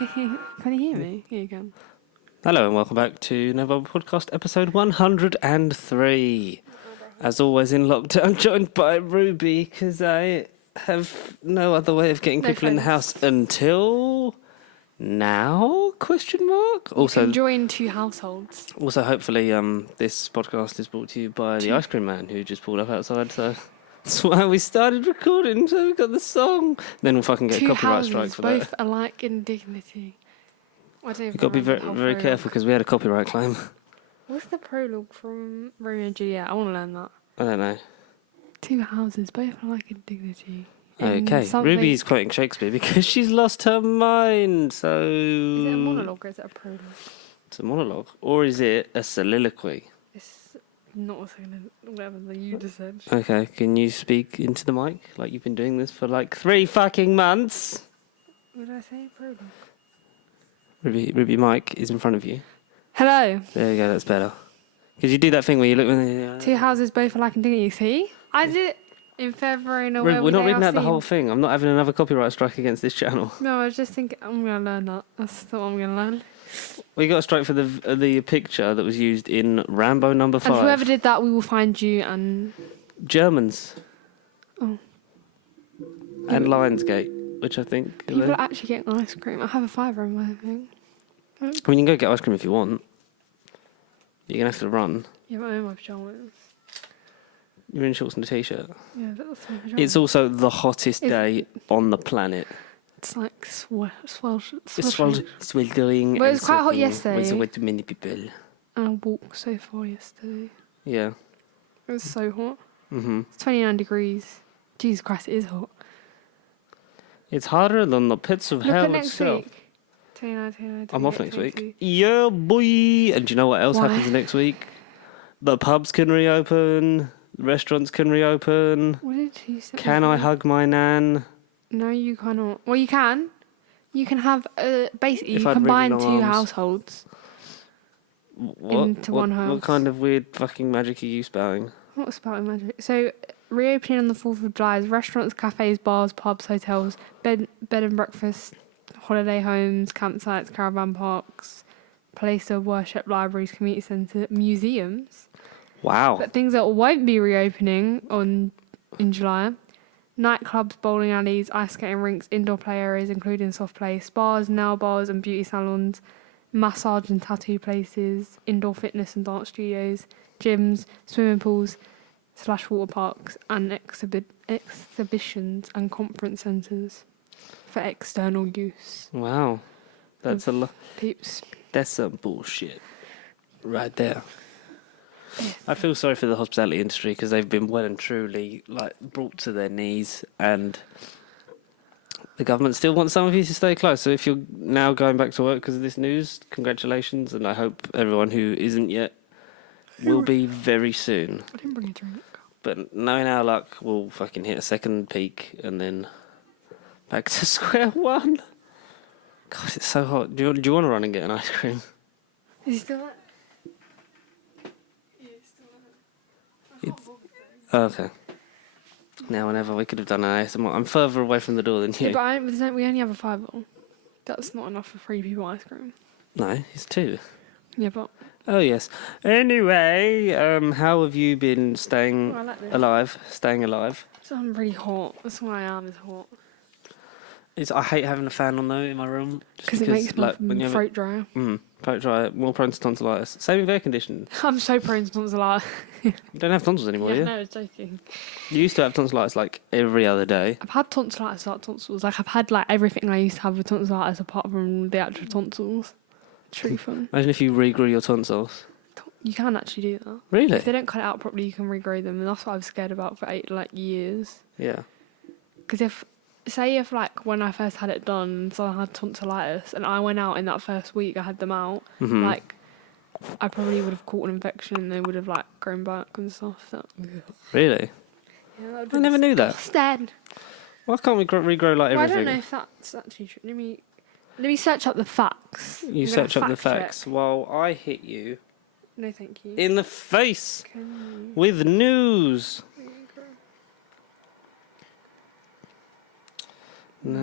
Can you hear me? Here you go. Hello and welcome back to November Podcast episode 103. As always in lockdown, joined by Ruby, because I have no other way of getting people in the house until now? Question mark. Also, can join two households. Also, hopefully, this podcast is brought to you by the ice cream man who just pulled up outside. So that's why we started recording. So we got the song. Then we'll fucking get a copyright strike for that. Both alike in dignity. I don't even You've got to be very, very careful because we had a copyright claim. What's the prologue from Romeo and Juliet? I want to learn that. I don't know. Two houses, both alike in dignity. Okay, Ruby's quoting Shakespeare because she's lost her mind. So is it a monologue or is it a prologue? It's a monologue, or is it a soliloquy? It's not a soliloquy. Whatever you just said. Okay, can you speak into the mic like you've been doing this for like 3 fucking months? What did I say? Prologue. Ruby, mic is in front of you. Hello. There you go. That's better. Because you do that thing where you look. Two houses, both alike in dignity. See, I did it. In February, we're not reading out the whole thing. I'm not having another copyright strike against this channel. No, I was just thinking I'm going to learn that. That's what I'm going to learn. We got a strike for the picture that was used in Rambo #5. And whoever did that, we will find you and... Germans. Oh. And Lionsgate, which I think... People are actually getting ice cream. I have a fiver in my thing. I mean, you can go get ice cream if you want. You're going to have to run. Yeah, but I'm in my pyjamas. You're in shorts and a t-shirt. Yeah, that's my pyjamas. It's also the hottest day on the planet. It's like sweltering. But it's quite hot yesterday. With many people. And I walked so far yesterday. Yeah. It was so hot. Mm-hmm. It's 29 degrees. Jesus Christ, it is hot. It's hotter than the pits of hell itself. Week. 29, I'm off next week. Yeah, boy. And do you know what else happens next week? The pubs can reopen. Restaurants can reopen. What did he say? Can I hug my nan? No, you cannot. Well, you can. You can have, basically, If you I'd combine really two long arms. households into one house. What kind of weird fucking magic are you spouting? What's about magic? So, reopening on the 4th of July is restaurants, cafes, bars, pubs, hotels, bed and breakfast, holiday homes, campsites, caravan parks, place of worship, libraries, community centre, museums. Wow. But things that won't be reopening in July: nightclubs, bowling alleys, ice skating rinks, indoor play areas including soft play, spas, nail bars and beauty salons, massage and tattoo places, indoor fitness and dance studios, gyms, swimming pools / water parks, and exhibitions and conference centres for external use. Wow. That's a lot. Peeps. That's some bullshit. Right there. I feel sorry for the hospitality industry because they've been well and truly brought to their knees, and the government still wants some of you to stay close. So if you're now going back to work because of this news, congratulations, and I hope everyone who isn't yet will be very soon. I didn't bring a drink. But knowing our luck, we'll fucking hit a second peak and then back to square one. God, it's so hot. Do you want to run and get an ice cream? Is he still there? Oh, okay. Now, whenever we could have done an ASMR. I'm further away from the door than you. Yeah, but we only have a fiver. That's not enough for 3 people ice cream. No, it's 2. Yeah, but... Oh, yes. Anyway, how have you been staying alive? Staying alive? So I'm really hot. That's why I am is hot. I hate having a fan on though in my room. Because it makes my throat dry. Throat dry, more prone to tonsillitis. Same with air conditioning. I'm so prone to tonsillitis. You don't have tonsils anymore, do you? No, I was joking. You used to have tonsillitis every other day. I've had tonsillitis without tonsils. I've had everything I used to have with tonsillitis apart from the actual tonsils. True fun. Imagine if you regrew your tonsils. You can actually do that. Really? If they don't cut it out properly, you can regrow them, and that's what I was scared about for 8 years. Yeah. Because if when I first had it done, so I had tonsillitis, and I went out in that first week, I had them out, I probably would have caught an infection, and they would have grown back and stuff. Really? Yeah, I never knew that. Dead. Why can't we regrow everything? I don't know if that's actually true. Let me search up the facts. You search up the facts while I hit you. No, thank you. In the face with news. No.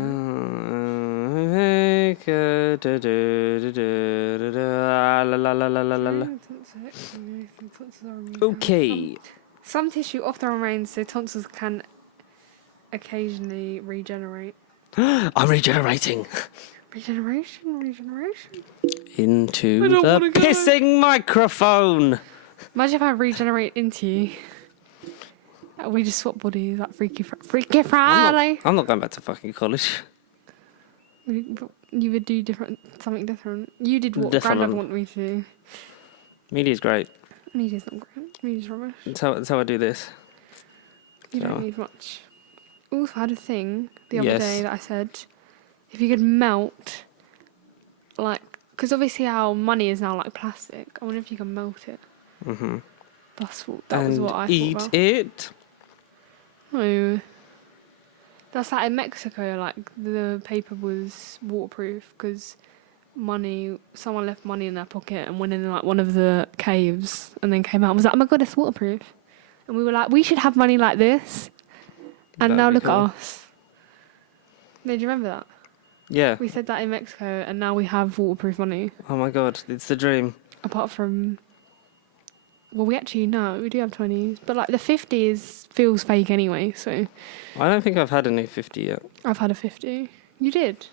Jamaica. Da, da, da, da, da, da, la, la, la, la, la, la, la. Okay. Some tissue often remains so tonsils can occasionally regenerate. I'm regenerating Regeneration. into I don't the wanna go. pissing microphone. Imagine if I regenerate into you. We just swap bodies like Freaky Friday. I'm not going back to fucking college. You would do something different. You did what Different. Grandad wanted me to do. Media's great. Media's not great. Media's rubbish. That's how I do this. You So- don't need much. Also, I had a thing the other Yes. day that I said, if you could melt, like, because obviously our money is now like plastic. I wonder if you can melt it. Mm-hmm. That was what I eat thought about. it. No. That's like in Mexico, like the paper was waterproof because someone left money in their pocket and went in like one of the caves and then came out and was like, oh my god, it's waterproof. And we were like, we should have money like this. And That'd now be look cool. at us. No, do you remember that? Yeah. We said that in Mexico and now we have waterproof money. Oh my god, it's the dream. Apart from, well, we do have 20s. But like the 50s feels fake anyway, so I don't think I've had a new 50 yet. I've had a 50. You did?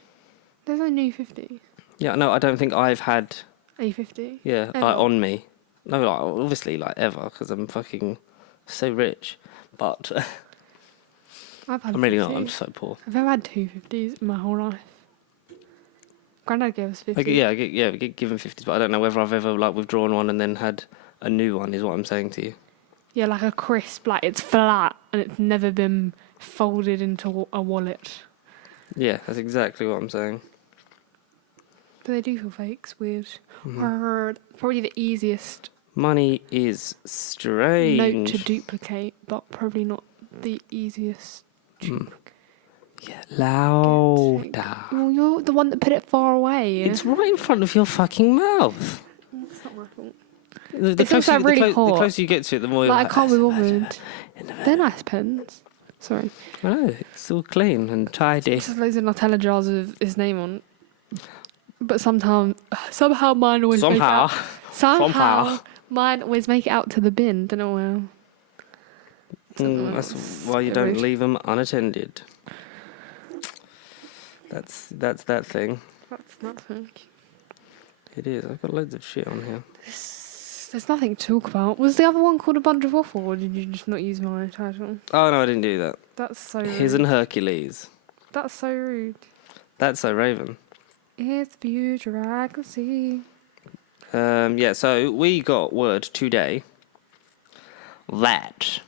There's no new 50. Yeah, no, I don't think I've had. A50. Yeah, Ever? like on me. No, like, obviously, like ever, because I'm fucking so rich. But I've had I'm really not. 50. I'm so poor. I've never had two 50s in my whole life. Grandad gave us 50. I get given 50s, but I don't know whether I've ever like withdrawn one and then had a new one. Is what I'm saying to you. Yeah, like a crisp, like it's flat and it's never been folded into a wallet. Yeah, that's exactly what I'm saying. But they do feel fake. It's weird. Mhm. Probably the easiest Money is strange. note to duplicate, but probably not the easiest. Mm. Yeah, louder. Well, you're the one that put it far away. It's right in front of your fucking mouth. It's not my fault. The It's also really the hot. closer you get to it, the more Like, you're I can't be bothered. in the They're nice pens. Sorry. I know, it's all clean and tidy. Just loads of Nutella jars with his name on. But somehow mine always make it out. Somehow mine always make it out to the bin. Don't know where. That's why you don't leave them unattended. That's that thing. That's nothing. It is. I've got loads of shit on here. There's nothing to talk about. Was the other one called A Bunch of Waffle, or did you just not use my title? Oh no, I didn't do that. That's so rude. His and Hercules. That's so rude. That's so Raven. It's the future I can see. Yeah, so we got word today that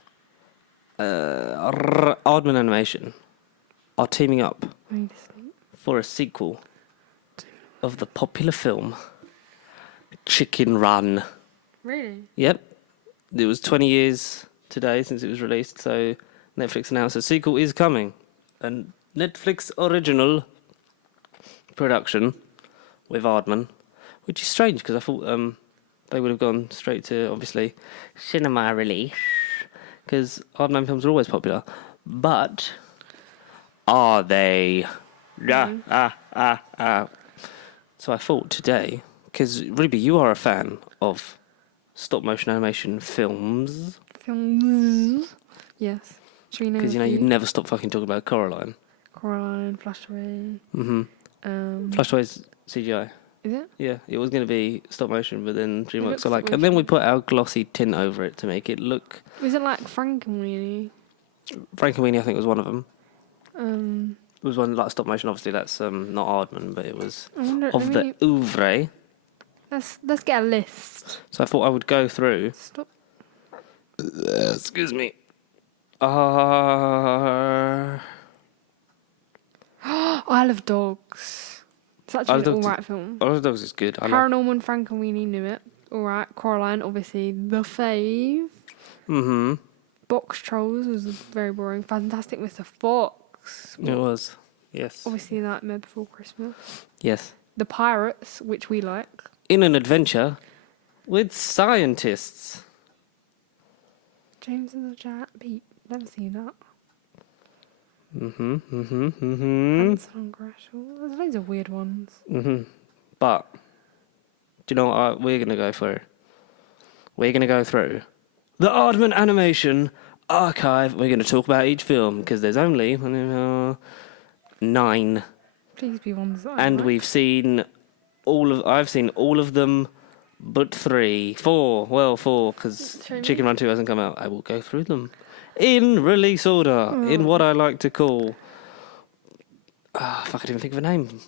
Aardman Animation are teaming up Going to sleep. for a sequel of the popular film Chicken Run. Really? Yep. It was 20 years today since it was released, so Netflix announced a sequel is coming. A Netflix original production with Aardman, which is strange because I thought they would have gone straight to, obviously, cinema release, because Aardman films are always popular. But are they? So I thought today, because Ruby, you are a fan of stop motion animation films, Films. Yes. Should we name because a you few? never stop fucking talking about Coraline. Coraline, Flash Away. Flash Away's CGI. Is it? Yeah, it was going to be stop motion, but then DreamWorks looks are like, stop and then we motion. put our glossy tint over it to make it look. Was it like Frankenweenie? Frankenweenie, I think, was one of them. Um, It was one like stop motion. Obviously, that's not Aardman, but it was I wonder. of the oeuvre. Let's get a list. So I thought I would go through. Stop. Excuse me. Isle of Dogs. It's actually Isle an of Dogs alright film. All of Dogs is good. I like. Paranorman Frankenweenie knew it. Alright. Coraline, obviously the fave. Mm-hmm. Box Trolls was very boring. Fantastic Mr. Fox. It was. Yes. Obviously Nightmare Before Christmas. Yes. The Pirates, which we like. In an adventure with scientists. James and the Giant Peach. Never seen that. Hansel and Gretel. There's loads of weird ones. But do you know what we're going to go through? We're going to go through the Aardman Animation Archive. We're going to talk about each film because there's only 9, Please be ones that I and like. we've seen I've seen all of them, but 4. Well, 4 because Show me. Chicken Run 2 hasn't come out. I will go through them in release order in what I like to call. Fuck! I didn't think of a name.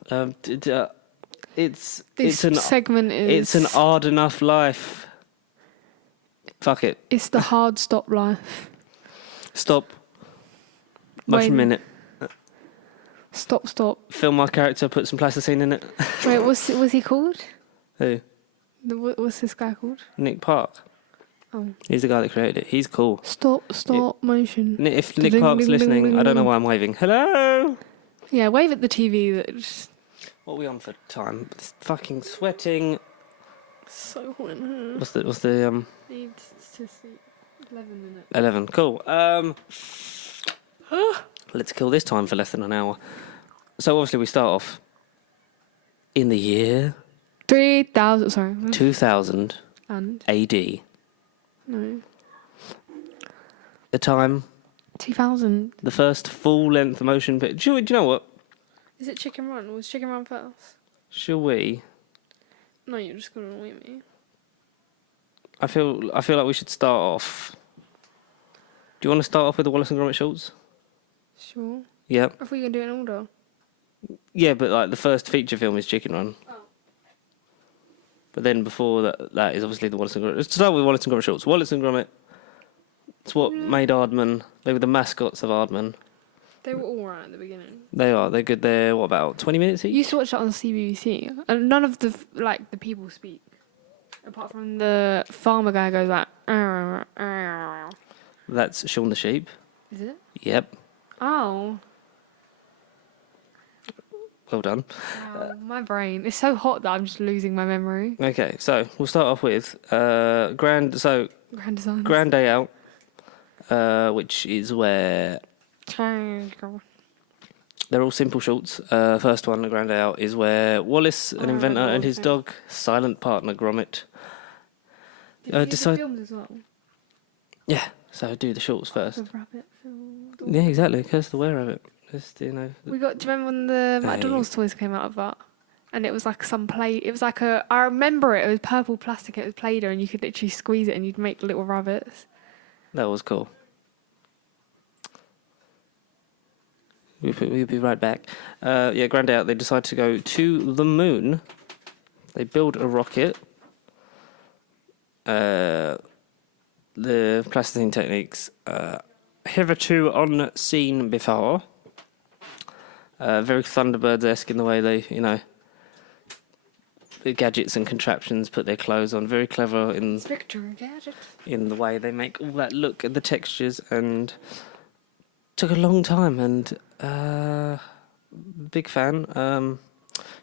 This it's an segment is. It's an odd enough life. Fuck it. It's the hard stop life. Stop. Mushroom Wait. in it. Stop. Film my character. Put some plasticine in it. Wait, what's he called? Who? What's this guy called? Nick Park. Oh. He's the guy that created it. He's cool. Stop motion. If Nick Ding, Park's ding, ding, listening, ding, I don't know ding. why I'm waving. Hello. Yeah, wave at the TV. That's What are we on for time? It's fucking sweating. so hot in here. What's the Needs to sleep. 11 minutes. 11? Cool. Let's kill this time for less than an hour. So obviously we start off in the year 3,000. Sorry. 2000 And AD. no. The time, 2000. the first full-length motion picture. Do you know what? Is it Chicken Run? Was Chicken Run first? Shall we? No, you're just gonna annoy me. I feel like we should start off. Do you want to start off with the Wallace and Gromit shorts? Sure. Yep. If we can do it in order. Yeah, but like the first feature film is Chicken Run. Oh. But then before that is obviously the Wallace and Gromit. Let's start with Wallace and Gromit shorts. Wallace and Gromit. It's what made Aardman. They were the mascots of Aardman. They were all right at the beginning. They are. They're good. They're what about 20 minutes You each? used to watch that on CBBC, and none of the the people speak, apart from the farmer guy goes like. That's Shaun the Sheep. Is it? Yep. Oh. Well done. Wow, my brain. It's so hot that I'm just losing my memory. Okay, so we'll start off with Grand Grand design. Grand Day Out, which is where they're all simple shorts. First one, the Grand Day Out, is where Wallace, an I inventor, remember and his watching. dog, silent partner Gromit. decide- films as well. Yeah, so do the shorts first. The rabbit film. Yeah, exactly. Curse the wear of it. Just We got. Do you remember when the McDonald's toys came out of that? And it was like some play. It was like a. I remember it. It was purple plastic. It was Play-Doh, and you could literally squeeze it, and you'd make little rabbits. That was cool. We'll be right back. Yeah, Grand Day Out, they decide to go to the moon. They build a rocket. The plasticine techniques hitherto unseen before. Very Thunderbirds-esque in the way they, the gadgets and contraptions put their clothes on. Very clever Spectre gadget. in the way they make all that look and the textures, and took a long time, and big fan.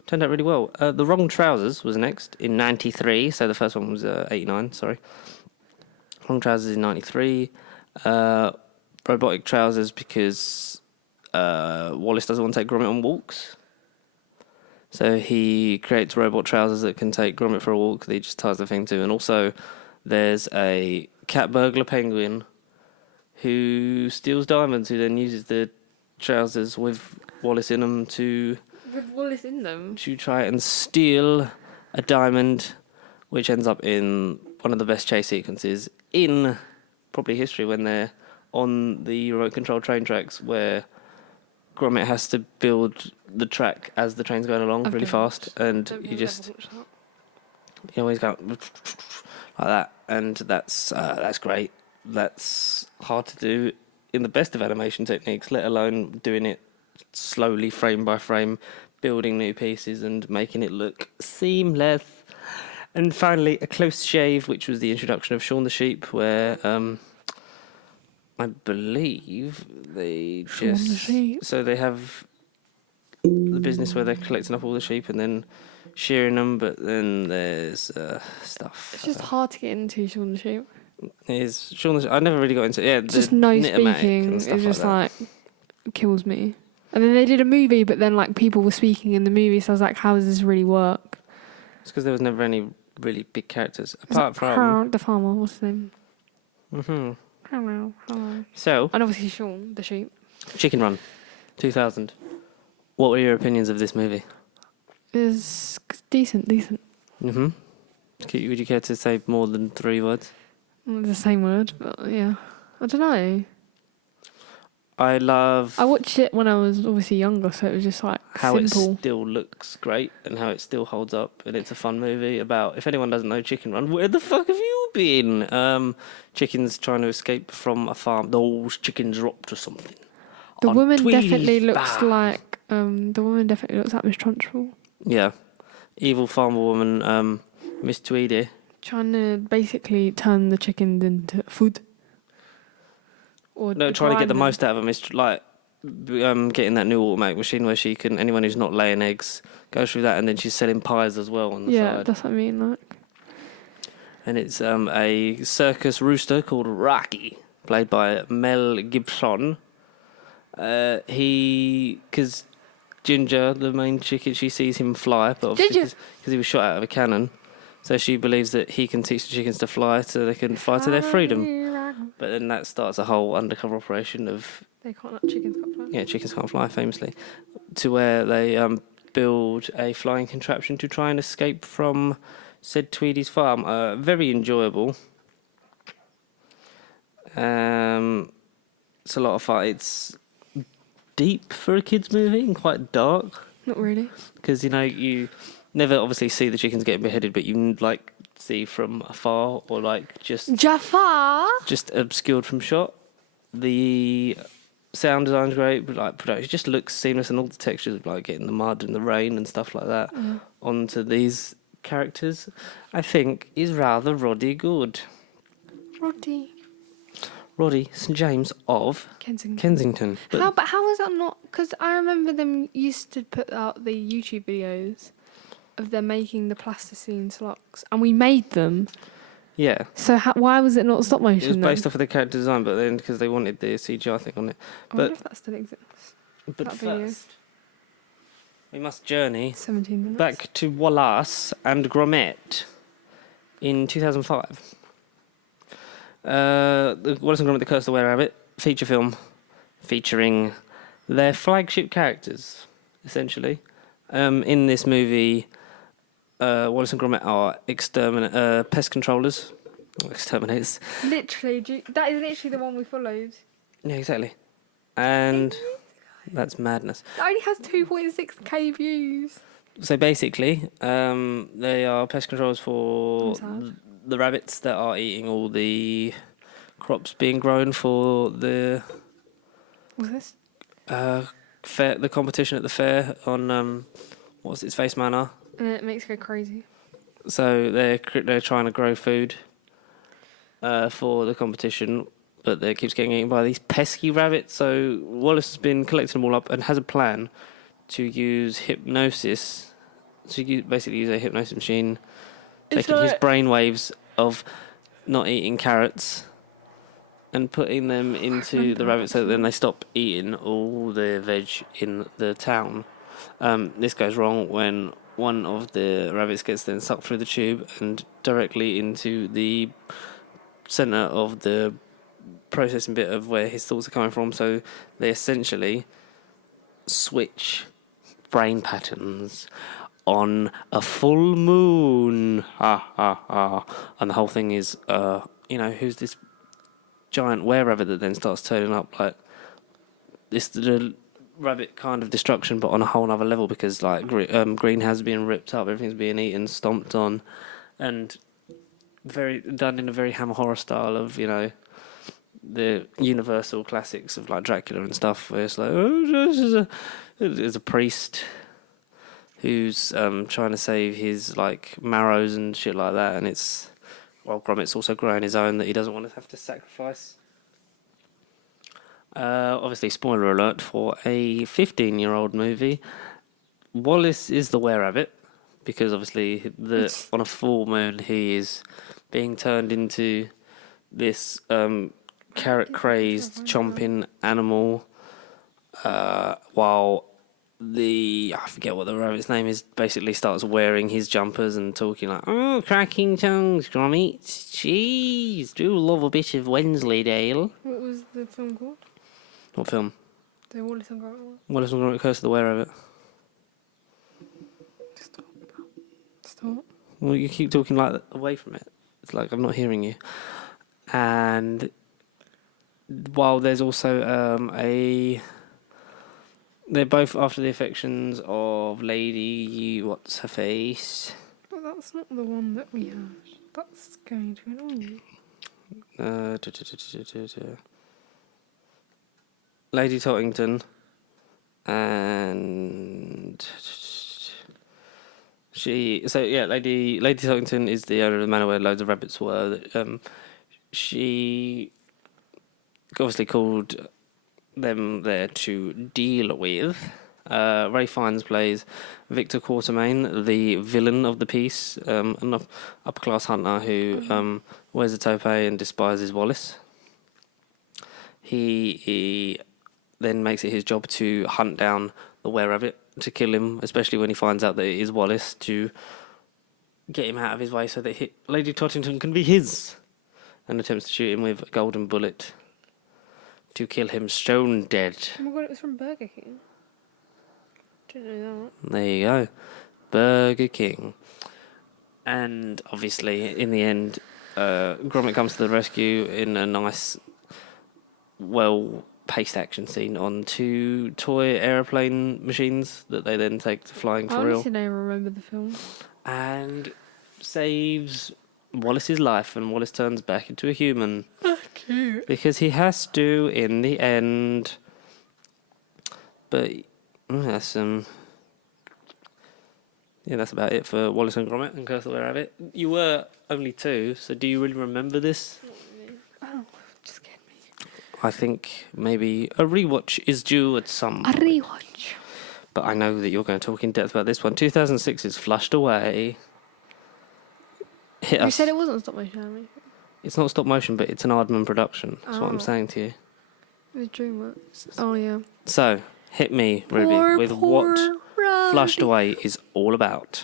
Turned out really well. The Wrong Trousers was next in 93, so the first one was 89, sorry. Wrong Trousers in 93. Robotic trousers because Wallace doesn't want to take Gromit on walks. So he creates robot trousers that can take Gromit for a walk that he just ties the thing to. And also there's a cat burglar penguin who steals diamonds, who then uses the trousers with Wallace in them to With Wallace in them. try and steal a diamond, which ends up in one of the best chase sequences in probably history, when they're on the remote control train tracks, where Gromit has to build the track as the train's going along really fast, and you just always go like that, and that's great. That's hard to do in the best of animation techniques, let alone doing it slowly, frame by frame, building new pieces and making it look seamless. And finally, A Close Shave, which was the introduction of Shaun the Sheep, where I believe they Shaun the Sheep. so they have the business where they're collecting up all the sheep and then shearing them, but then there's stuff. It's just hard to get into Shaun the Sheep. Is Shaun the Sheep? I never really got into it. Yeah, Just no Nitamatic speaking. and It's stuff just like like kills me. And then they did a movie, but then like people were speaking in the movie, so I was like, how does this really work? It's because there was never any really big characters Was apart it from. Harold the farmer, what's his name? hmm Hello. So, And obviously Sean, the sheep. Chicken Run, 2000. What were your opinions of this movie? Is decent. Mm-hmm. Would you care to say more than 3 words? The same word, but yeah. I don't know. I love I watched it when I was obviously younger, so it was just like how simple. it still looks great and how it still holds up, and it's a fun movie about, if anyone doesn't know Chicken Run, where the fuck have you been? Chickens trying to escape from a farm. Those chickens are up to something. The On woman Tweedy's definitely looks farm. like Miss Trunchbull. Yeah. Evil farmer woman, Miss Tweedy. Trying to basically turn the chickens into food. Or No, trying to get grind the them. most out of them, like getting that new automatic machine where she can, anyone who's not laying eggs goes through that, and then she's selling pies as well on the Yeah, side. that's what I mean. Like, And it's a circus rooster called Rocky, played by Mel Gibson. Because Ginger, the main chicken, she sees him fly, but obviously Ginger! because he was shot out of a cannon, so she believes that he can teach the chickens to fly so they can fly to their freedom. But then that starts a whole undercover operation of, They can't. Chickens can't fly. yeah, chickens can't fly, famously, to where they build a flying contraption to try and escape from said Tweedy's farm. Very enjoyable. It's a lot of fun. It's deep for a kids' movie and quite dark Not really. because you never obviously see the chickens getting beheaded, but you like see from afar or like Jafar. just obscured from shot. The sound design's great, but like production just looks seamless, and all the textures of like getting the mud and the rain and stuff like that onto these characters, I think, is rather Roddy good. Roddy St James of Kensington. But How is that not? Because I remember them used to put out the YouTube videos of them making the plasticine slocks, and we made them. yeah, So why was it not stop motion? it was then? based off of the character design, but then because they wanted the CGI thing on it. I wonder But if that still exists. but that video. first, we must journey 17 minutes. back to Wallace and Gromit in 2005. The Wallace and Gromit: The Curse of the Were Rabbit feature film featuring their flagship characters, essentially. In this movie, Wallace and Gromit are pest controllers, or exterminators. Literally, that is literally the one we followed. Yeah, exactly. And that's madness. It only has 2.6k views. So basically, they are pest controllers for I'm sad. the rabbits that are eating all the crops being grown for the What's this? fair, the competition at the fair on what's its face manor. And it makes it go crazy. So they're trying to grow food for the competition, but it keeps getting eaten by these pesky rabbits. So Wallace has been collecting them all up and has a plan to use hypnosis. To basically use a hypnosis machine, taking his brainwaves of not eating carrots and putting them into the rabbits so that then they stop eating all the veg in the town. This goes wrong when one of the rabbits gets then sucked through the tube and directly into the centre of the processing bit of where his thoughts are coming from. So they essentially switch brain patterns on a full moon. And the whole thing is, who's this giant were-rabbit that then starts turning up like this, the rabbit kind of destruction, but on a whole other level, because like greenhouse is being ripped up, everything's being eaten, stomped on, and very done in a very Hammer horror style of the Universal classics of like Dracula and stuff, where it's like there's a priest who's trying to save his like marrows and shit like that, and it's Gromit's also growing his own that he doesn't want to have to sacrifice. Obviously, spoiler alert for a 15-year-old movie. Wallace is the were-rabbit because obviously on a full moon he is being turned into this carrot-crazed chomping animal. while I forget what the rabbit's name is, basically starts wearing his jumpers and talking like, oh, cracking tongues, Gromit. Jeez, do love a bit of Wensleydale. What was the film called? What film? The Wallace and Gromit one. Wallace and Gromit: Curse of the Were-Rabbit. Stop. Well, you keep talking like away from it. It's like I'm not hearing you. And while there's also they're both after the affections of Lady what's her face. But that's not the one that we had. That's going to annoy you. Lady Tottington and Lady Tottington is the owner of the manor where loads of rabbits were. She obviously called them there to deal with. Ray Fiennes plays Victor Quatermain, the villain of the piece, an upper-class hunter who wears a toupee and despises Wallace. He then makes it his job to hunt down the were-rabbit, to kill him, especially when he finds out that it is Wallace, to get him out of his way so that Lady Tottington can be his, and attempts to shoot him with a golden bullet to kill him stone dead. Oh my god, it was from Burger King. Didn't know that. There you go. Burger King. And obviously, in the end, Gromit comes to the rescue in a nice, well-paced action scene on 2 toy aeroplane machines that they then take to flying for I real. honestly don't remember the film. And saves Wallace's life, and Wallace turns back into a human. Cute. Because he has to in the end. But that's that's about it for Wallace and Gromit and Curse of the Were-Rabbit. You were only 2, so do you really remember this? Oh, just scared me. I think maybe a rewatch is due at some A point. rewatch. But I know that you're going to talk in depth about this one. 2006 is Flushed Away. Hit You us. said it wasn't stop motion, Harry. It's not stop motion, but it's an Aardman production. That's what I'm Oh. saying to you. It was DreamWorks. Oh yeah. So, hit me, Ruby, with what Roddy. Flushed Away is all about.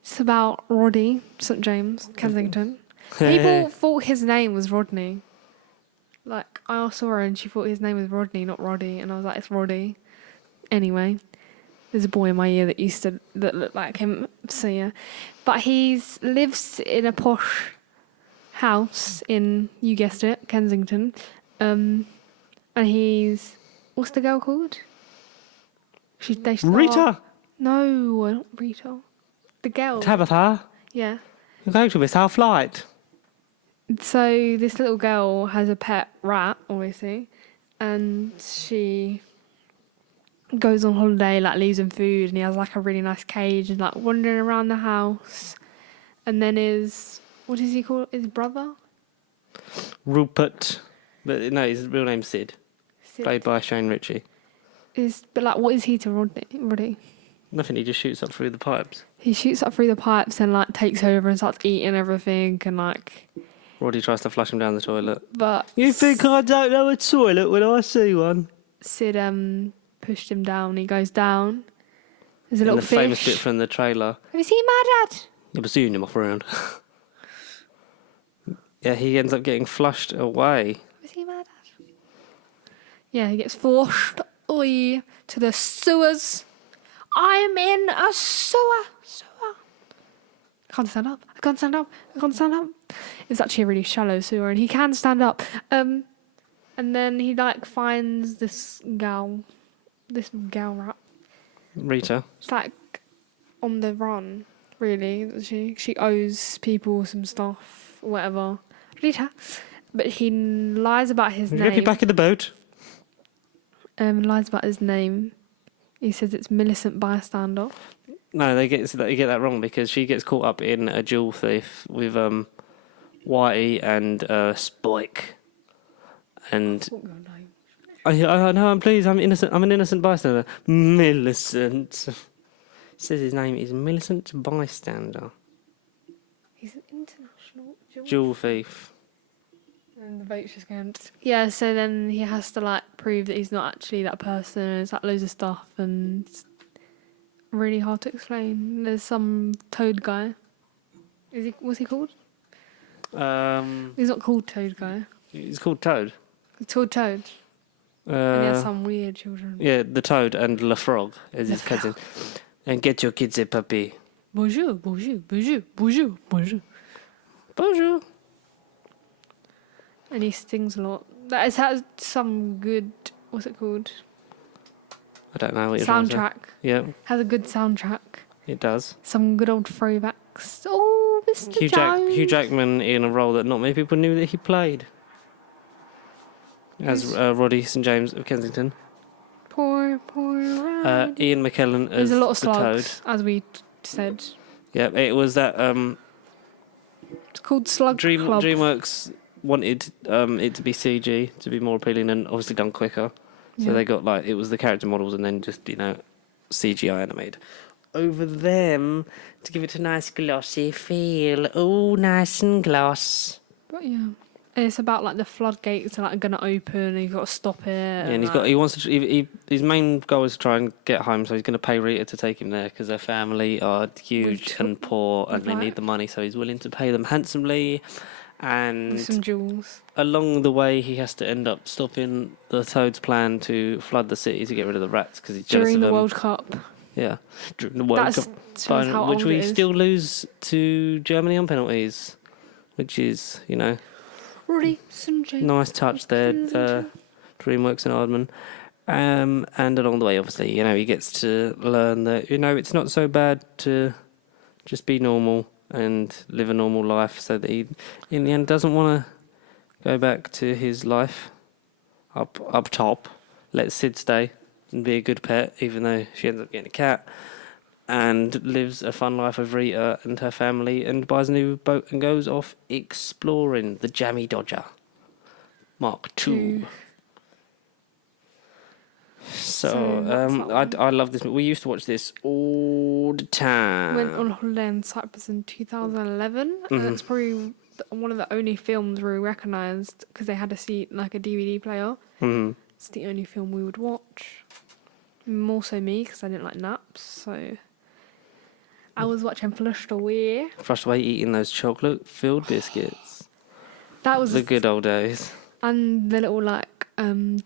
It's about Roddy St James, Kensington. People thought his name was Rodney. Like, I saw her and she thought his name was Rodney, not Roddy, and I was like, it's Roddy. Anyway, there's a boy in my ear that looked like him. So yeah, but lives in a posh house in, you guessed it, Kensington. And he's, what's the girl called? They start- Rita! No, not Rita. The girl. Tabitha! Yeah. You're going to miss our flight. So this little girl has a pet rat, obviously, and she goes on holiday, like leaves him food, and he has like a really nice cage and like wandering around the house. And then what does he call his brother? Rupert. But no, his real name's Sid. Sid. Played by Shane Ritchie. But like, what is he to Roddy? Nothing, he just shoots up through the pipes. He shoots up through the pipes and like takes over and starts eating everything and like. Roddy tries to flush him down the toilet. But You think I don't know a toilet when I see one? Sid pushed him down. He goes down. There's a And little the fish. famous bit from the trailer. Have you seen my dad? Never seen him off around. Yeah, he ends up getting flushed away. Have you seen my dad? Yeah, he gets flushed away to the sewers. I'm in a sewer. I can't stand up. It's actually a really shallow sewer, and he can stand up. And then he like finds this gal rat. Rita. It's like on the run, really. She owes people some stuff, whatever. Rita. But he lies about his Get name. me back in the boat. Lies about his name. He says it's Millicent Bystander. No, they get that wrong because she gets caught up in a jewel thief with Whitey and Spike. And I know, I'm pleased, I'm innocent. I'm an innocent bystander. Millicent. Says his name is Millicent Bystander. He's an international Jewel thief. And the boat's just going. Yeah, so then he has to like prove that he's not actually that person. And it's like loads of stuff and it's really hard to explain. There's some toad guy. What's he called? He's not called Toad Guy. It's called Toad. He's called Toad. And he has Uh, some weird children. yeah, the Toad and Le Frog is his cousin. And get your kids a puppy. Bonjour, bonjour, bonjour, bonjour, bonjour. Bonjour. And he stings a lot. That has some good. What's it called? I don't know what you're trying to say. Soundtrack. Yeah, Has a good soundtrack. it does. Some good old throwbacks. Oh, Mr. Jones. Hugh Jackman in a role that not many people knew that he played. As Roddy St James of Kensington. Poor Rad. Ian McKellen as There's a lot of the Toad. slugs, as we said. Yeah, it was that It's called Slug Club. DreamWorks wanted it to be CG to be more appealing and obviously done quicker. So Yeah. they got like it was the character models and then just CGI animated over them to give it a nice glossy feel. Oh, nice and gloss. But yeah. And it's about like the floodgates are like gonna open and you've got to stop it. Yeah, and he wants to. His main goal is to try and get home, so he's going to pay Rita to take him there because their family are huge and poor and they need the money. So he's willing to pay them handsomely. And with some jewels. along the way, he has to end up stopping the Toad's plan to flood the city to get rid of the rats because he's jealous During of the them. World Cup. Yeah, during the World Cup, Shows how which old we it is. still lose to Germany on penalties, which is Roddy St. James. nice touch there. DreamWorks and Aardman. And along the way, obviously, he gets to learn that it's not so bad to just be normal and live a normal life, so that he, in the end, doesn't want to go back to his life up top. Let Sid stay and be a good pet, even though she ends up getting a cat, and lives a fun life with Rita and her family, and buys a new boat and goes off exploring the Jammy Dodger Mark II. I love this movie. We used to watch this all the time. Went on holiday in Cyprus in 2011, and it's probably one of the only films we recognised because they had a DVD player. Mm-hmm. It's the only film we would watch. More so me because I didn't like naps, so I was watching Flushed Away. Flushed Away eating those chocolate-filled biscuits. That was The good old days. And the little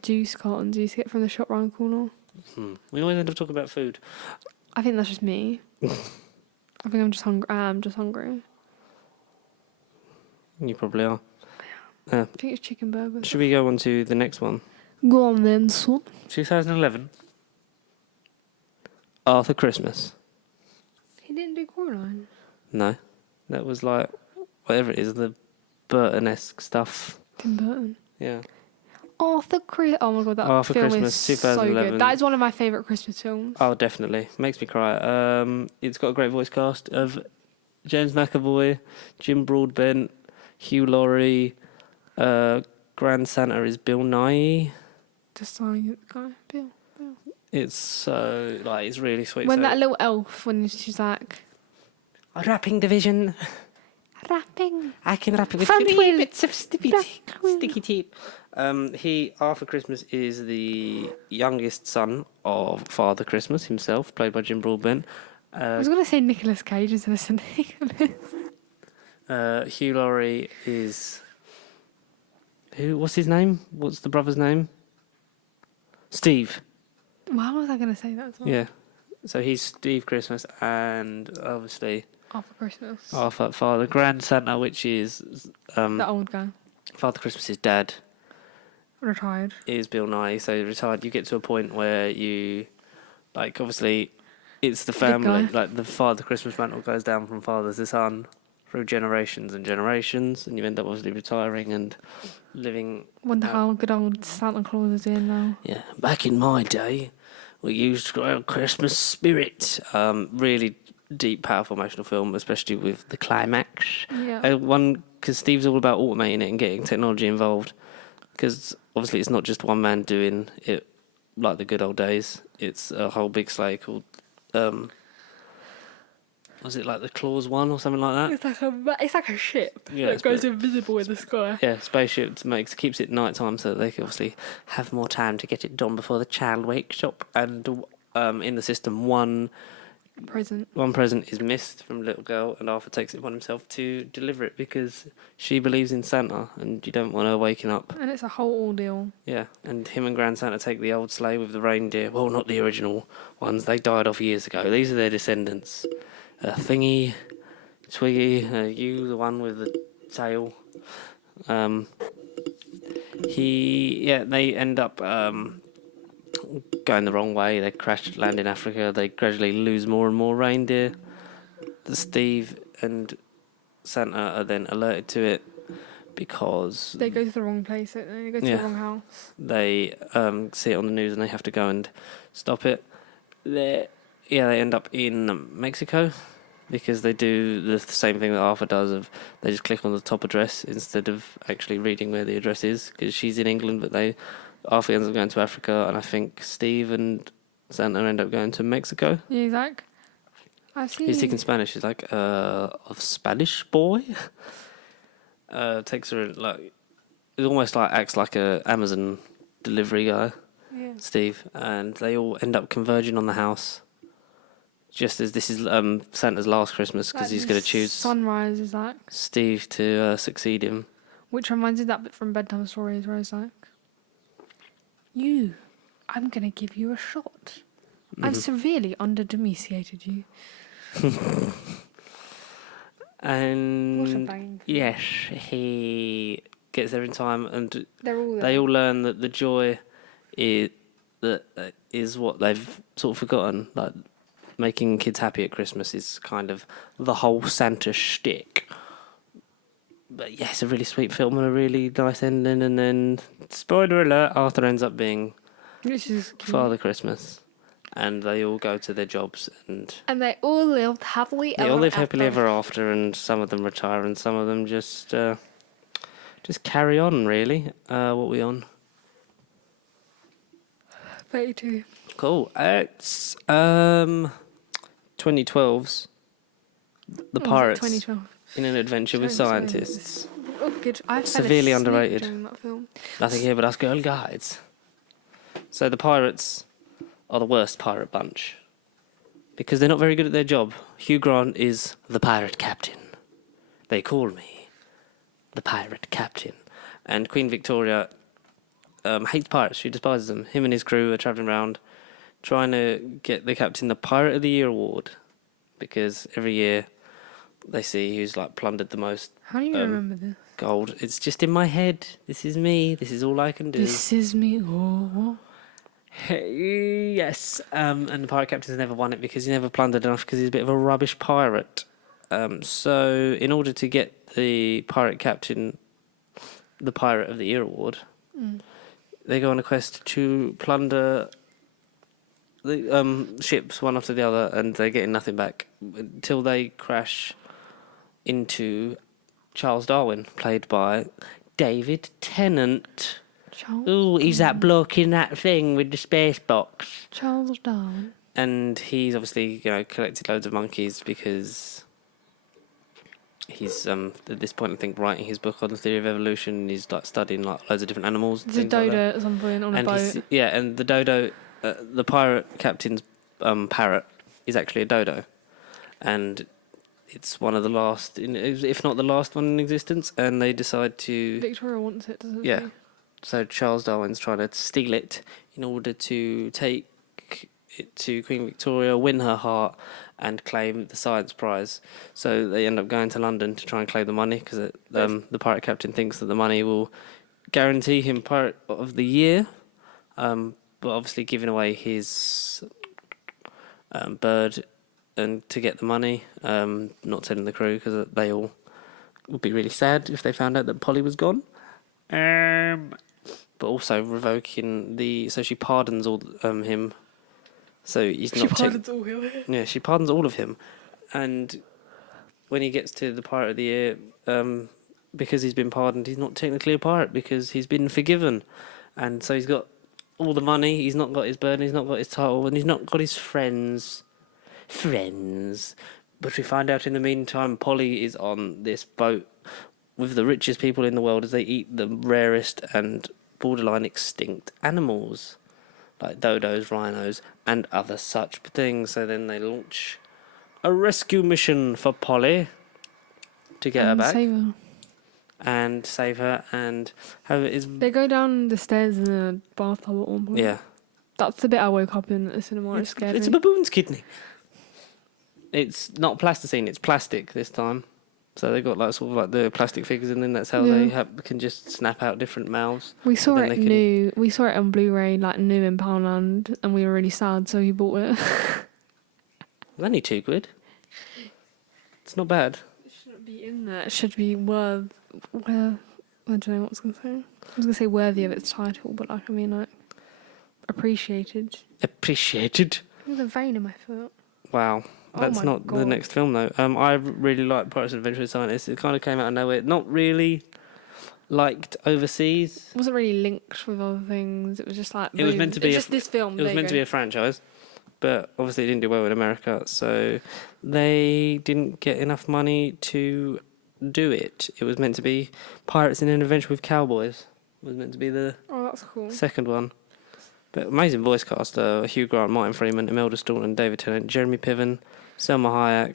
juice cartons you used to get from the shop round the corner. We always end up talking about food. I think that's just me. I think I'm just hungry. I'm just hungry. You probably are. I think it's chicken burgers. Should we go on to the next one? Go on then, son. 2011. Arthur Christmas. He didn't do Coraline. No. That was like, whatever it is, the Burton-esque stuff. Tim Burton. Yeah. Arthur Christmas. Oh my god, that Arthur film Christmas, is so 2011. good. That is one of my favourite Christmas films. Oh, definitely. Makes me cry. It's got a great voice cast of James McAvoy, Jim Broadbent, Hugh Laurie. Grand Santa is Bill Nighy. Just starring the guy, Bill. It's so, it's really sweet. When So- that little elf, when she's like, A wrapping division. rapping. I can wrap it with Front 3 wheel. bits of sticky Back tape. Arthur Christmas is the youngest son of Father Christmas himself, played by Jim Broadbent. I was going to say Nicolas Cage instead of St. Nicholas. Hugh Laurie is... What's his name? What's the brother's name? Steve. Why was I going to say that as well? Yeah. So he's Steve Christmas and obviously After Christmas. Arthur, Father Grand Santa, which is The old guy. Father Christmas's dad. Retired. Is Bill Nye. So retired, you get to a point where you, obviously, it's the family. guy. The Father Christmas mantle goes down from father to son through generations and generations, and you end up obviously retiring and living. Wonder how good old Santa Claus is doing now. Yeah, back in my day, we used Christmas spirit. Really deep, powerful, emotional film, especially with the climax. Yeah. Because Steve's all about automating it and getting technology involved. Because obviously it's not just one man doing it like the good old days. It's a whole big sleigh called was it like the Claws 1 or something like that? It's like a ship Yeah, that it's goes bit- invisible in the sky. Yeah, spaceship keeps it nighttime so that they can obviously have more time to get it done before the child wakes up. And in the system, one Present. present is missed from little girl, and Arthur takes it upon himself to deliver it because she believes in Santa, and you don't want her waking up. And it's a whole ordeal. Yeah, and him and Grand Santa take the old sleigh with the reindeer. Well, not the original ones; they died off years ago. These are their descendants. Thingy, Twiggy, you, the one with the tail. They end up going the wrong way. They land in Africa. They gradually lose more and more reindeer. Steve and Santa are then alerted to it because They go to the wrong place, don't they? They go to Yeah. the wrong house. they see it on the news and they have to go and stop it. They end up in Mexico because they do the same thing that Arthur does. Of they just click on the top address instead of actually reading where the address is because she's in England, but Arthur ends up going to Africa, and I think Steve and Santa end up going to Mexico. Yeah, Zach. I've seen. He's speaking Spanish. He's like a Spanish boy. Takes her like it almost like acts like a Amazon delivery guy. Yeah. Steve, and they all end up converging on the house. Just as this is Santa's last Christmas, because he's going to choose Sunrise, is that? Steve to succeed him. Which reminds me of that bit from Bedtime Stories where it's like, I'm going to give you a shot. I've severely under-domesticated you. What a And banging. yes, he gets there in time, and They're all there. they all learn that the joy is what they've sort of forgotten. Like making kids happy at Christmas is kind of the whole Santa shtick. But yeah, it's a really sweet film and a really nice ending. And then, spoiler alert, Arthur ends up being Which is cute. Father Christmas, and they all go to their jobs, and And they all lived happily they ever all live after. happily ever after. And some of them retire, and some of them just carry on. Really, what we on? 32. Cool. It's 2012's The Pirates 2012. in an Adventure with Sorry. Scientists. Oh, good. I fell Severely asleep underrated. during that film. Nothing here but us girl guides. So the pirates are the worst pirate bunch because they're not very good at their job. Hugh Grant is the pirate captain. They call me the pirate captain. And Queen Victoria hates pirates. She despises them. Him and his crew are travelling around trying to get the captain the Pirate of the Year award because every year they see who's like plundered the most How do you remember this? gold. It's just in my head. This is me. This is all I can do. This is me. Oh. Yes. And the pirate captain's never won it because he never plundered enough because he's a bit of a rubbish pirate. So in order to get the pirate captain the Pirate of the Year award, they go on a quest to plunder the ships one after the other, and they're getting nothing back until they crash into Charles Darwin, played by David Tennant. Ooh, he's that bloke in that thing with the space box. Charles Darwin. And he's obviously, collected loads of monkeys because he's at this point I think writing his book on the theory of evolution. He's like studying like loads of different animals. There's a things like dodo that. at some point on a And boat. and the dodo, the pirate captain's parrot is actually a dodo, and it's one of the last, if not the last one in existence. And they decide to, Victoria wants it, doesn't yeah. she? So Charles Darwin's trying to steal it in order to take it to Queen Victoria, win her heart, and claim the science prize. So they end up going to London to try and claim the money because the pirate captain thinks that the money will guarantee him Pirate of the Year, but obviously giving away his bird and to get the money, not telling the crew because they all would be really sad if they found out that Polly was gone. But also revoking so she pardons all him. So he's She not. pardons all him. Yeah, she pardons all of him, and when he gets to the Pirate of the Year, because he's been pardoned, he's not technically a pirate because he's been forgiven, and so he's got all the money. He's not got his bird, he's not got his title, and he's not got his friends, But we find out in the meantime, Polly is on this boat with the richest people in the world as they eat the rarest and borderline extinct animals, like dodos, rhinos, and other such things. So then they launch a rescue mission for Polly to get her And back save her. and save her and have it is They go down the stairs in a bathtub at one point. yeah. That's the bit I woke up in at the cinema. It scared It's me. a baboon's kidney. It's not plasticine, it's plastic this time. So they got like sort of like the plastic figures, and then that's how they can just snap out different mouths. We saw then it they can- new. We saw it on Blu-ray, like new in Poundland, and we were really sad, so we bought it. It's only £2. It's not bad. It shouldn't be in there. It should be I don't know what I was gonna say. I was gonna say worthy of its title, but like I mean like appreciated. Appreciated. There's a vein in my foot. Wow. Oh That's my not the God. next film though. I really like Pirates and Adventurous Scientists. It kind of came out of nowhere. Not really liked overseas. It wasn't really linked with other things. It was just like It was boom. meant to be It's a- just this film. It was meant to be a franchise, but obviously it didn't do well in America, so they didn't get enough money to do it. It was meant to be Pirates in an Adventure with Cowboys. It was meant to be the Oh, that's cool. second one. But amazing voice cast: Hugh Grant, Martin Freeman, Imelda Staunton, David Tennant, Jeremy Piven, Selma Hayek,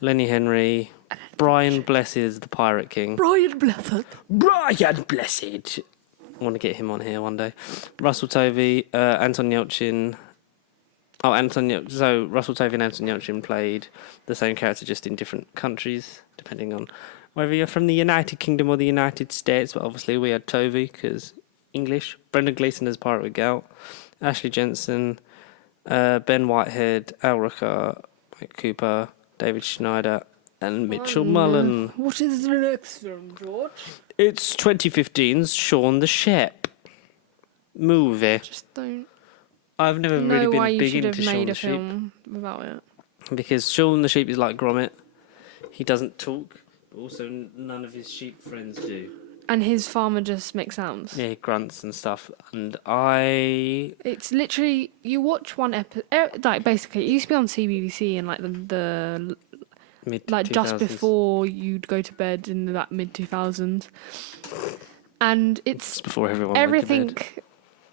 Lenny Henry, Brian Blessed, the Pirate King. Brian Blessed. Brian Blessed. I want to get him on here one day. Russell Tovey, Anton Yelchin. So Russell Tovey and Anton Yelchin played the same character, just in different countries, depending on whether you're from the United Kingdom or the United States. But obviously we had Tovey because English. Brendan Gleeson as Pirate with Gout. Ashley Jensen, Ben Whitehead, Al Rucker, Mike Cooper, David Schneider, and Mitchell Mullen. What is the next film, George? It's 2015's Shaun the Sheep movie. Just don't I've never know really why been you big should into have Shaun made the a Sheep film about it. because Shaun the Sheep is like Gromit. He doesn't talk, but also none of his sheep friends do. And his farmer just makes sounds. Yeah, he grunts and stuff. And It's literally you watch one episode. Like basically, it used to be on CBBC and like the mid like just 2000s. before you'd go to bed in the like mid 2000s, and it's It's before everyone everything went to bed.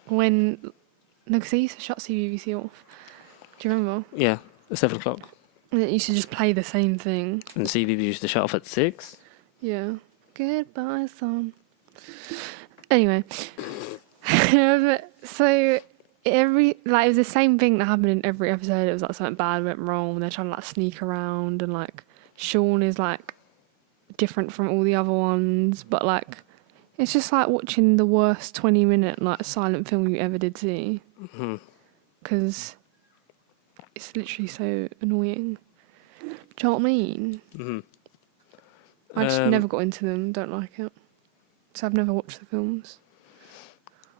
when no, because they used to shut CBBC off. Do you remember? Yeah, at 7 o'clock. And it used to just play the same thing. And CBB used to shut off at 6. Yeah. Goodbye, son. Anyway, so it was the same thing that happened in every episode. It was like something bad went wrong. They're trying to like sneak around, and like Shaun is like different from all the other ones, but like it's just like watching the worst 20-minute like silent film you ever did see, Mm-hmm. because it's literally so annoying. Do you know what I mean? Mm-hmm. I just never got into them. Don't like it, so I've never watched the films.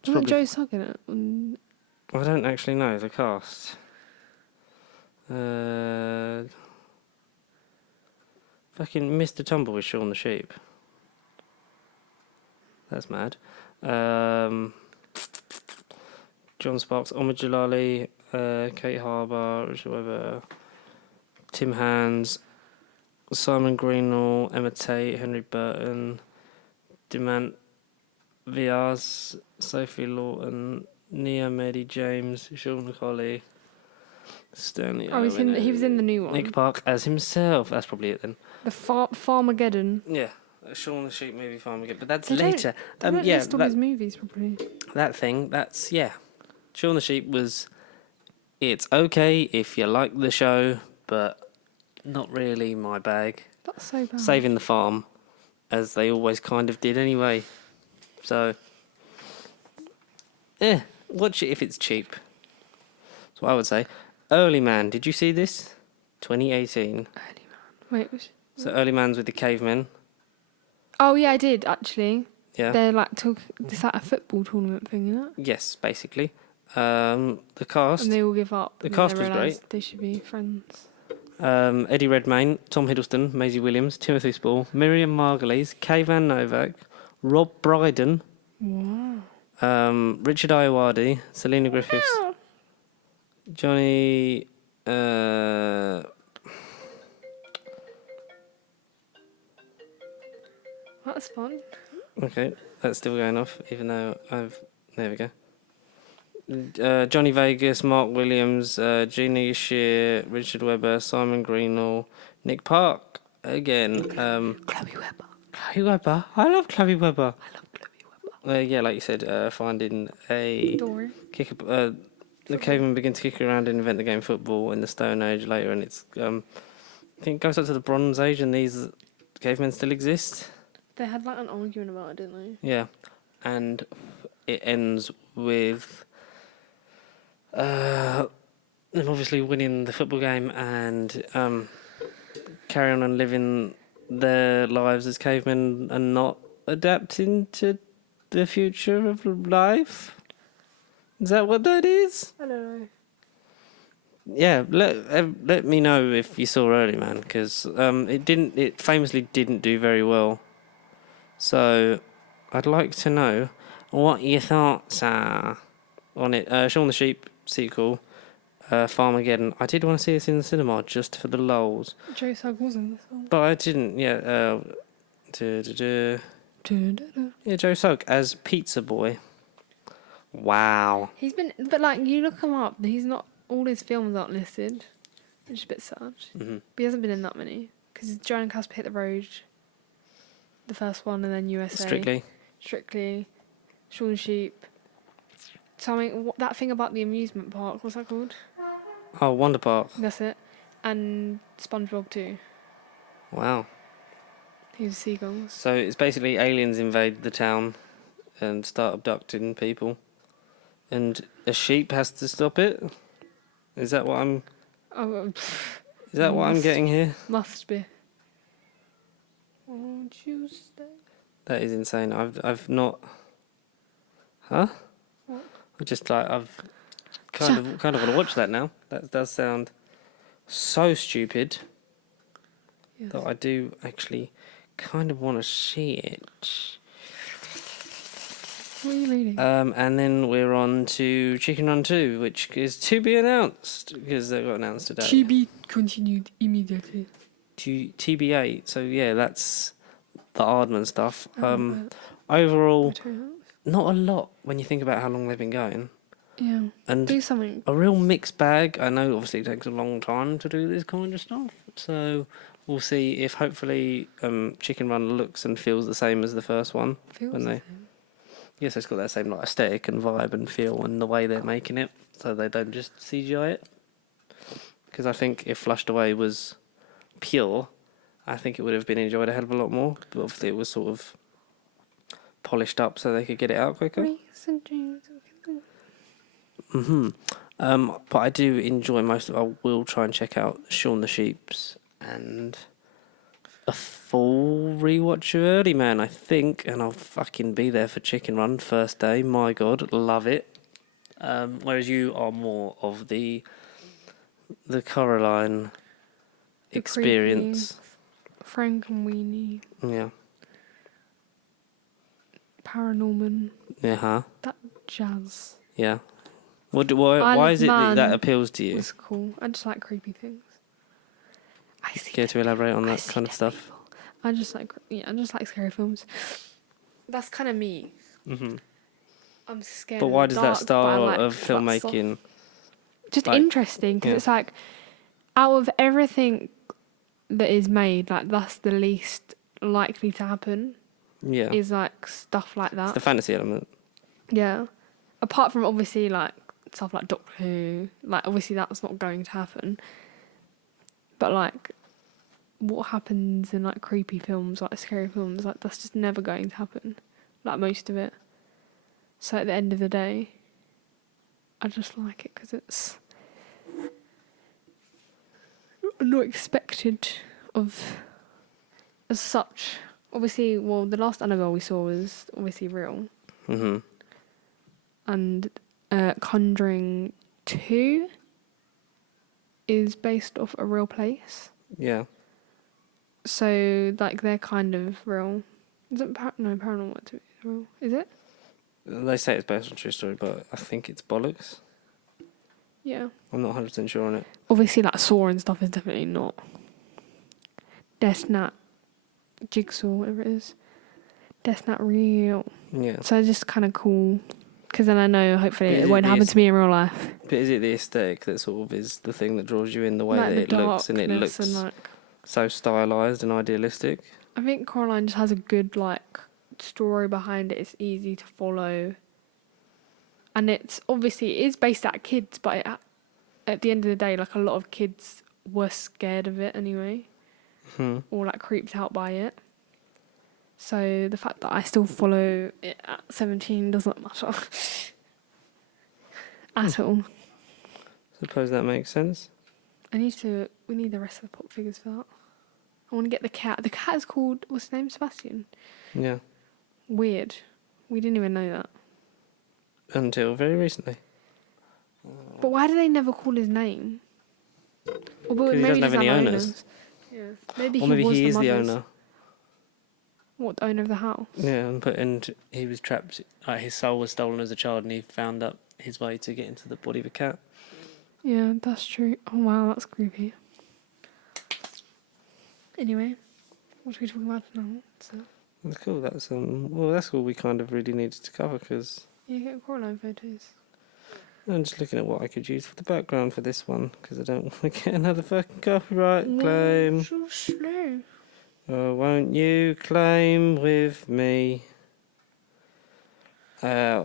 Wasn't Joe Sugg in it? I don't actually know the cast. Fucking Mr. Tumble with Shaun the Sheep. That's mad. John Sparks, Omid Jalali, Kate Harbour, Richard Webber, Tim Hands, Simon Greenall, Emma Tate, Henry Burton, Demant Viaz, Sophie Lawton, Nia Mehdi James, Sean McCauley, Stanley. Oh, he was in the new one. Nick Park as himself. That's probably it then. The Farmageddon. Yeah, Shaun the Sheep movie Farm again, but that's They don't- later. They don't Yeah, list all his movies properly. that thing. That's yeah. Shaun the Sheep was. It's okay if you like the show, but not really my bag. That's so bad. Saving the farm, as they always kind of did anyway. So, watch it if it's cheap. That's what I would say. Early Man, did you see this? 2018. Wait. Which... So Early Man's with the cavemen. Oh yeah, I did actually. Yeah. They're like it's like a football tournament thing, isn't it? Yes, basically. The cast. And they all give up. The and cast they was realise great. They should be friends. Eddie Redmayne, Tom Hiddleston, Maisie Williams, Timothy Spall, Miriam Margolyes, Kay Van Novak, Rob Brydon, Wow. Richard Ayoade, Selena Griffiths, Johnny That's fun. Okay, that's still going off, even though There we go. Johnny Vegas, Mark Williams, Gina Shear, Richard Webber, Simon Greenall, Nick Park again. Chloe Webber. Chloe Webber. I love Chloe Webber. I love Chloe Webber. Yeah, like you said, finding a Dory. the cavemen begin to kick around and invent the game football in the Stone Age later, and it's I think it goes up to the Bronze Age, and these cavemen still exist. They had like an argument about it, didn't they? Yeah, and it ends with them obviously winning the football game and carrying on living their lives as cavemen and not adapting to the future of life. Is that what that is? I don't know. Yeah, let me know if you saw Early Man, because it famously didn't do very well. So I'd like to know what your thoughts are on it. Shaun the Sheep sequel, Farmageddon. I did want to see this in the cinema just for the lols, Joe Sugg was in this one. but I didn't. Yeah, yeah, Joe Sugg as Pizza Boy. Wow. He's been, but like you look him up, he's not. All his films aren't listed, which is a bit sad. Mm-hmm. But he hasn't been in that many because Joan Casper Hit the Road, the first one, and then USA. Strictly, Shaun the Sheep. Something that thing about the amusement park. What's that called? Oh, Wonder Park. That's it. And SpongeBob too. Wow. He was seagulls. So it's basically aliens invade the town and start abducting people, and a sheep has to stop it. Is that what I'm? Oh, Is that what I'm getting here? must be. Won't you stay? That is insane. I've not. Huh? What? I've kind of want to watch that now. That does sound so stupid Yes. that I do actually kind of want to see it. What are you reading? And then we're on to Chicken Run 2, which is to be announced because they got announced today. To be continued immediately. To TBA. So yeah, that's the Aardman stuff. Oh, Overall, but- not a lot when you think about how long they've been going. Yeah. And Do something. a real mixed bag. I know obviously it takes a long time to do this kind of stuff. So we'll see if hopefully Chicken Run looks and feels the same as the first one. Feels when the they- same. Yes, it's got that same like aesthetic and vibe and feel and the way they're making it. So they don't just CGI it. Because I think if Flushed Away was pure, I think it would have been enjoyed a hell of a lot more. But obviously it was sort of polished up so they could get it out quicker. But I do enjoy most of it. I will try and check out Shaun the Sheep's and a full rewatch of Early Man, I think, and I'll fucking be there for Chicken Run first day. My God, love it. Whereas you are more of the Coraline The experience. Frank and Weenie. Yeah. Paranorman. Yeah. Huh? That jazz. Yeah. Why is it Man that appeals to you? was cool. I just like creepy things. I see. Care to elaborate on I that see kind of dead stuff? people. I just like scary films. That's kind of me. Hmm. I'm scared. But of why the does dark, that but I style like of that stuff. filmmaking? Just like- interesting because yeah. it's like out of everything that is made, like that's the least likely to happen. Yeah. Is like stuff like It's that. the fantasy element. Yeah. Apart from obviously like stuff like Doctor Who, like obviously that's not going to happen. But like what happens in like creepy films, like scary films, like that's just never going to happen. Like most of it. So at the end of the day, I just like it because it's not expected of as such. Obviously, well, the last Annabelle we saw was obviously real. Hmm. And Conjuring 2 is based off a real place. Yeah. So, like, they're kind of real. Isn't Paranormal Activity real? Is it? They say it's based on a true story, but I think it's bollocks. Yeah. I'm not 100% sure on it. Obviously, like, Saw and stuff is definitely not. Death Nat, Jigsaw, whatever it is. That's not real. Yeah. So it's just kind of cool. Because then I know hopefully Is it it won't happen this- to me in real life. But is it the aesthetic that sort of is the thing that draws you in, the way Like that the it looks, and it darkness looks and, like, so stylized and idealistic? I think Coraline just has a good like story behind it. It's easy to follow, and it's obviously it is based at kids, but at the end of the day, like a lot of kids were scared of it anyway, or like creeped out by it. So the fact that I still follow it at 17 doesn't matter at all. Suppose that makes sense. We need the rest of the pop figures for that. I want to get the cat. The cat is called, what's his name? Sebastian. Yeah. Weird. We didn't even know that. Until very recently. But why do they never call his name? Or Because he doesn't have any owners. Yeah. Maybe Or maybe was he is the mother's. owner. What, the owner of the house? Yeah, and he was trapped. His soul was stolen as a child, and he found out his way to get into the body of a cat. Yeah, that's true. Oh wow, that's creepy. Anyway, what are we talking about now? That's cool. That's all we kind of really needed to cover, because You get Coraline photos. I'm just looking at what I could use for the background for this one, because I don't want to get another fucking copyright claim. So slow. Oh, won't you claim with me? Yeah,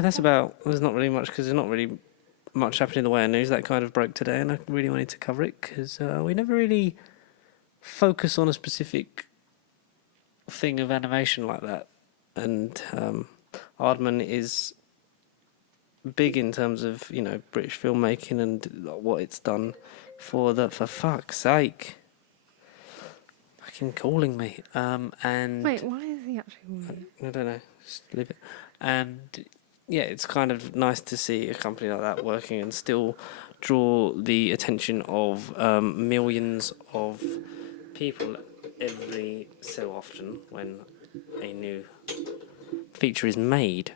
that's about. There's not really much, because there's not really much happening in the way of news. That kind of broke today, and I really wanted to cover it because we never really focus on a specific thing of animation like that. And Aardman is big in terms of, you know, British filmmaking and what it's done for fuck's sake. Fucking calling me. And Wait, why is he actually calling you? I don't know. Just leave it. And yeah, it's kind of nice to see a company like that working and still draw the attention of millions of people every so often when a new feature is made.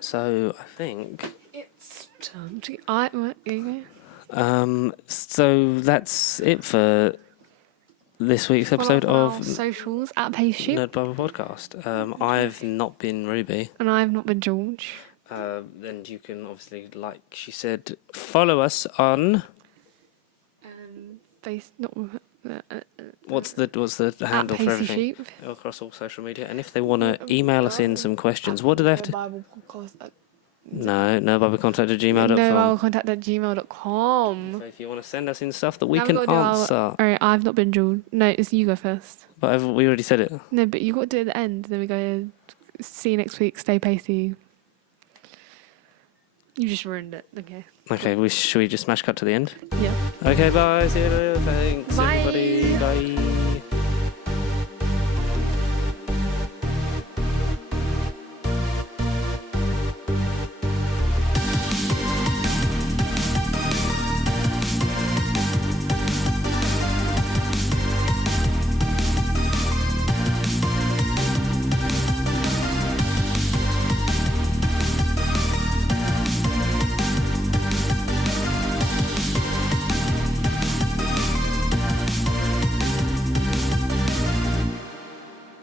So I think. It's time to. Here you go. So that's it for this week's episode Follow our of socials at Pastry. Nerd Bible Podcast. I've not been Ruby. And I've not been George. Then you can obviously, like she said, follow us on. What's the handle for Pacey everything? Sheep. Across all social media. And if they want to email us in some questions, what do they have to? Bible podcast. No, biblecontact@gmail.com. No, I'll contact at gmail.com. So if you want to send us in stuff that we Now can we've got to do our- answer, Alright, I've not been George. No, it's you go first. but we already said it. No, but you got to do it at the end. Then we go, see you next week. Stay pacey. You just ruined it. Okay. Okay, should we just smash cut to the end? Yeah. Okay, bye. See you later. Thanks, Bye. everybody. Bye.